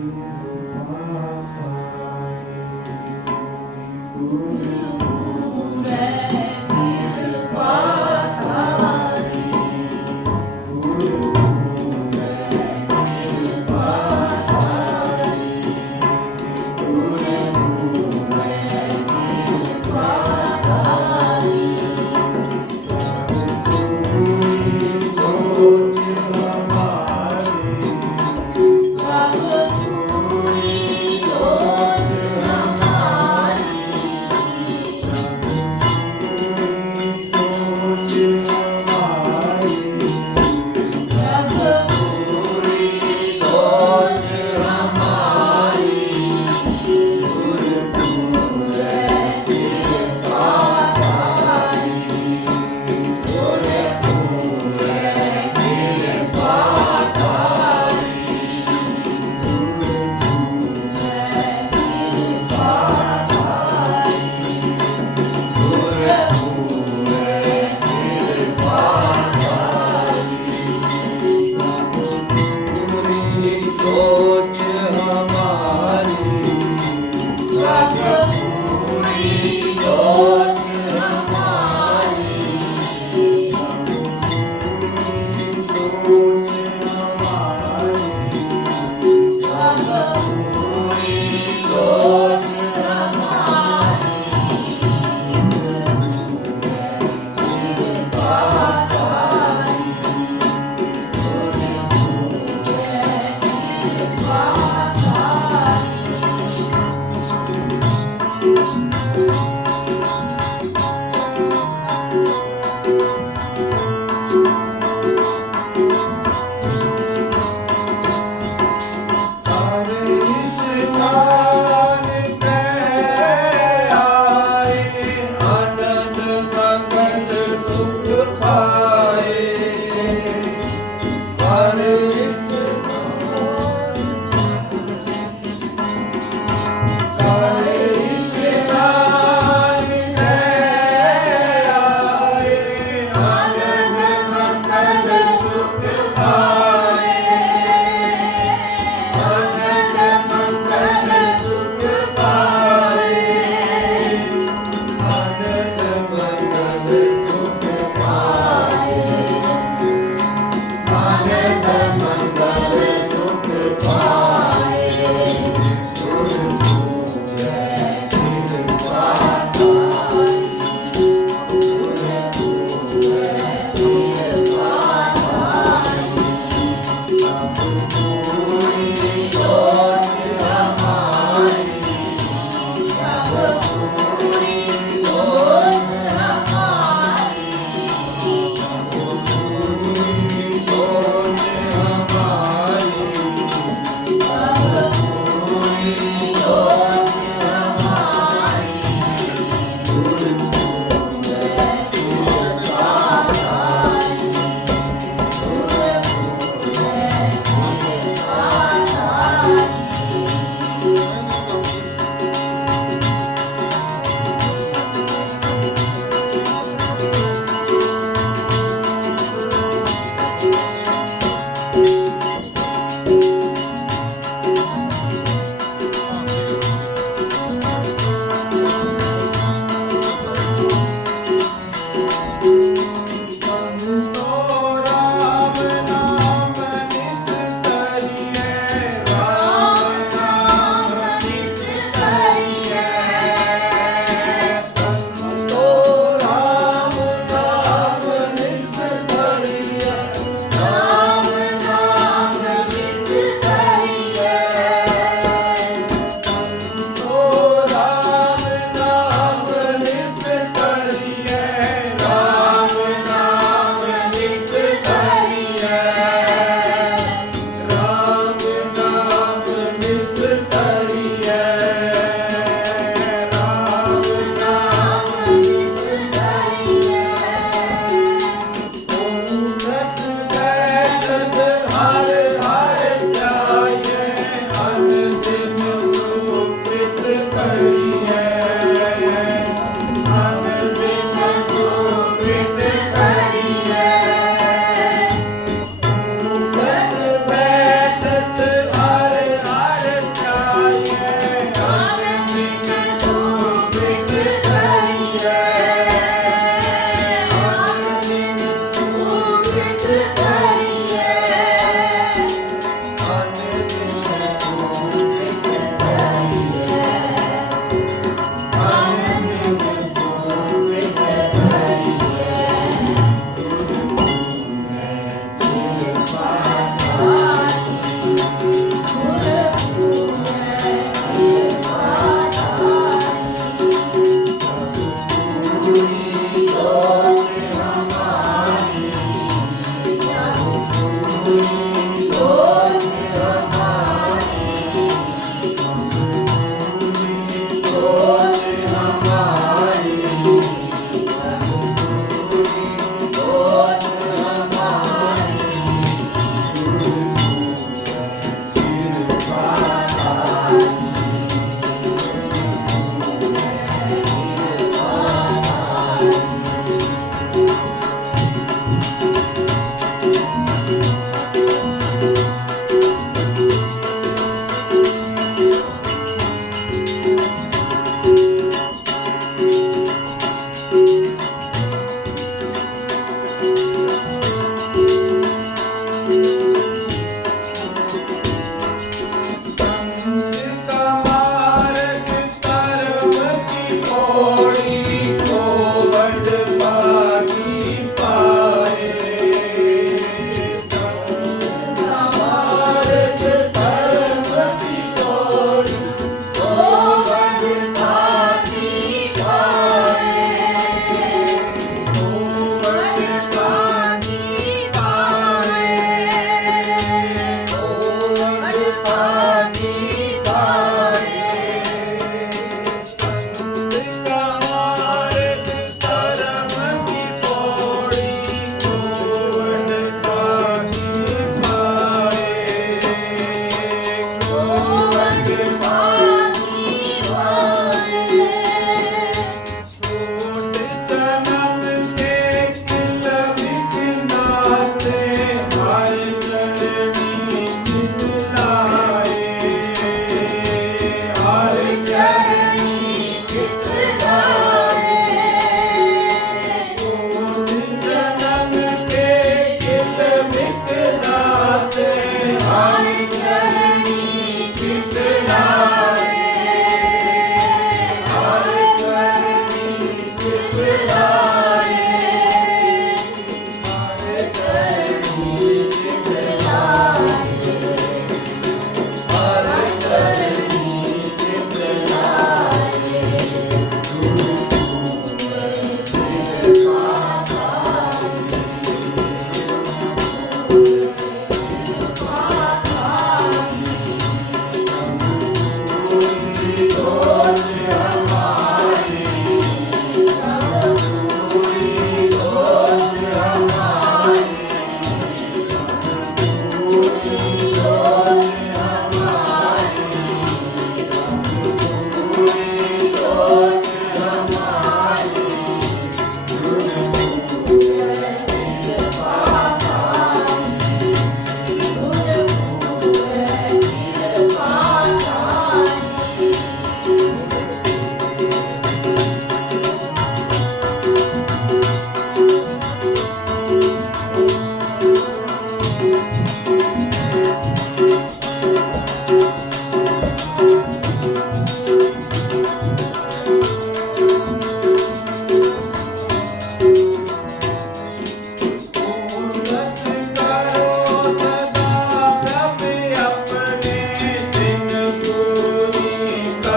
Ooh. Mm -hmm.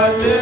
Valeu!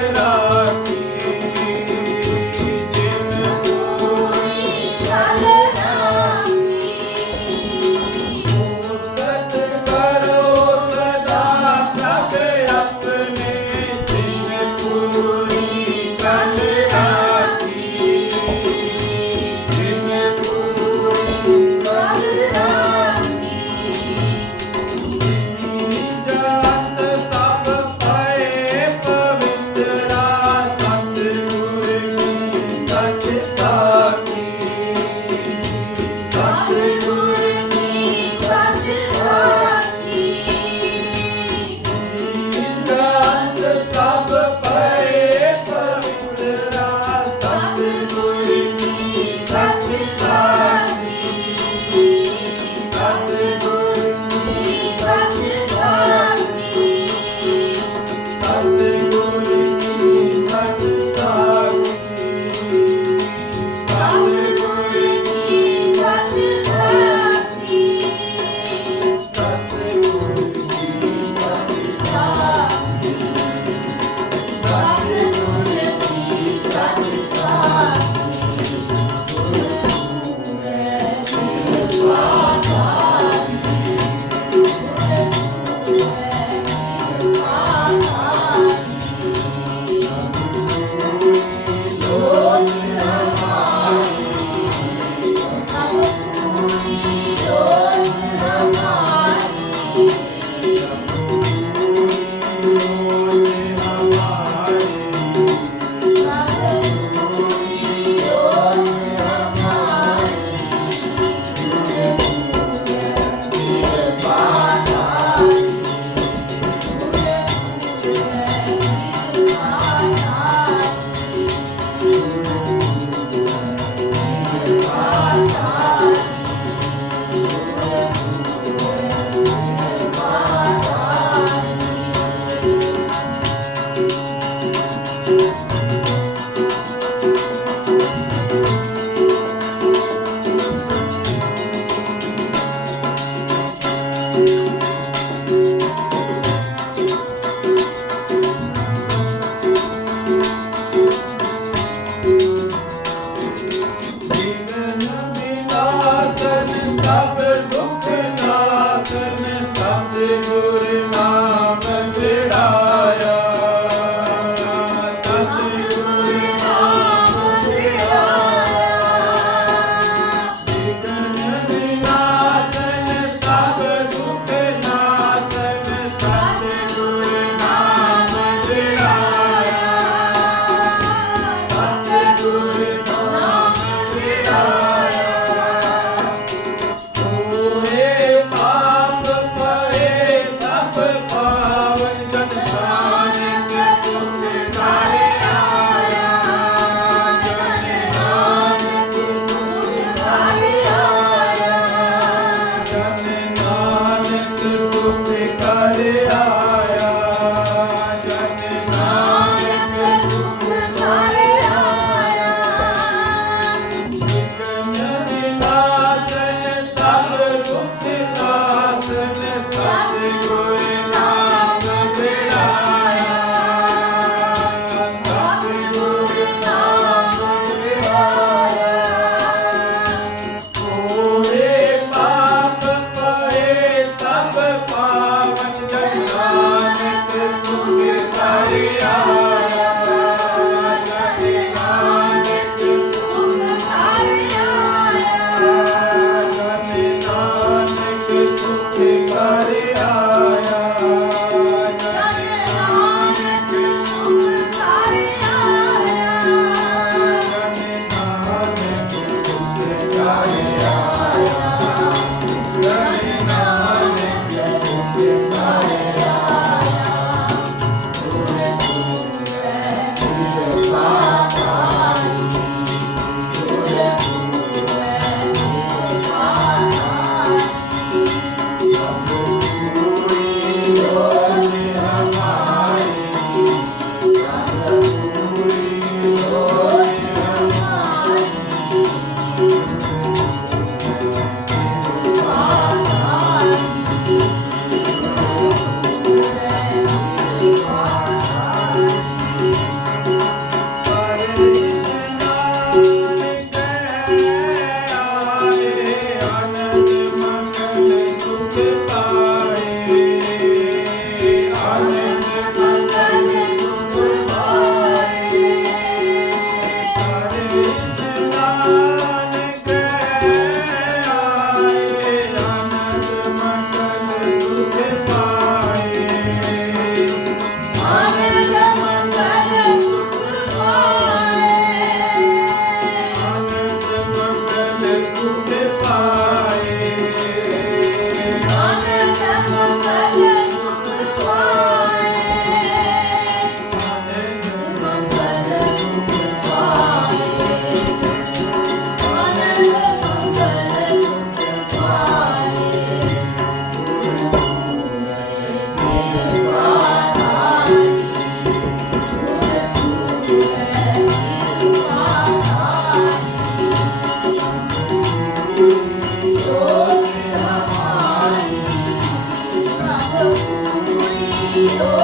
Oh.